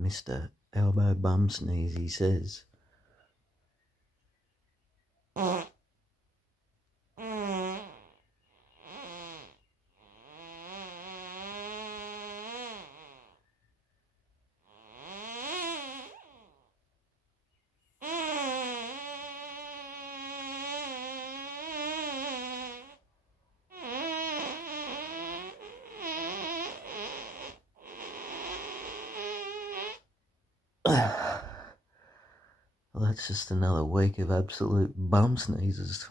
Mr. Elbow Bum Sneezy says. Well, that's just another week of absolute bum sneezes.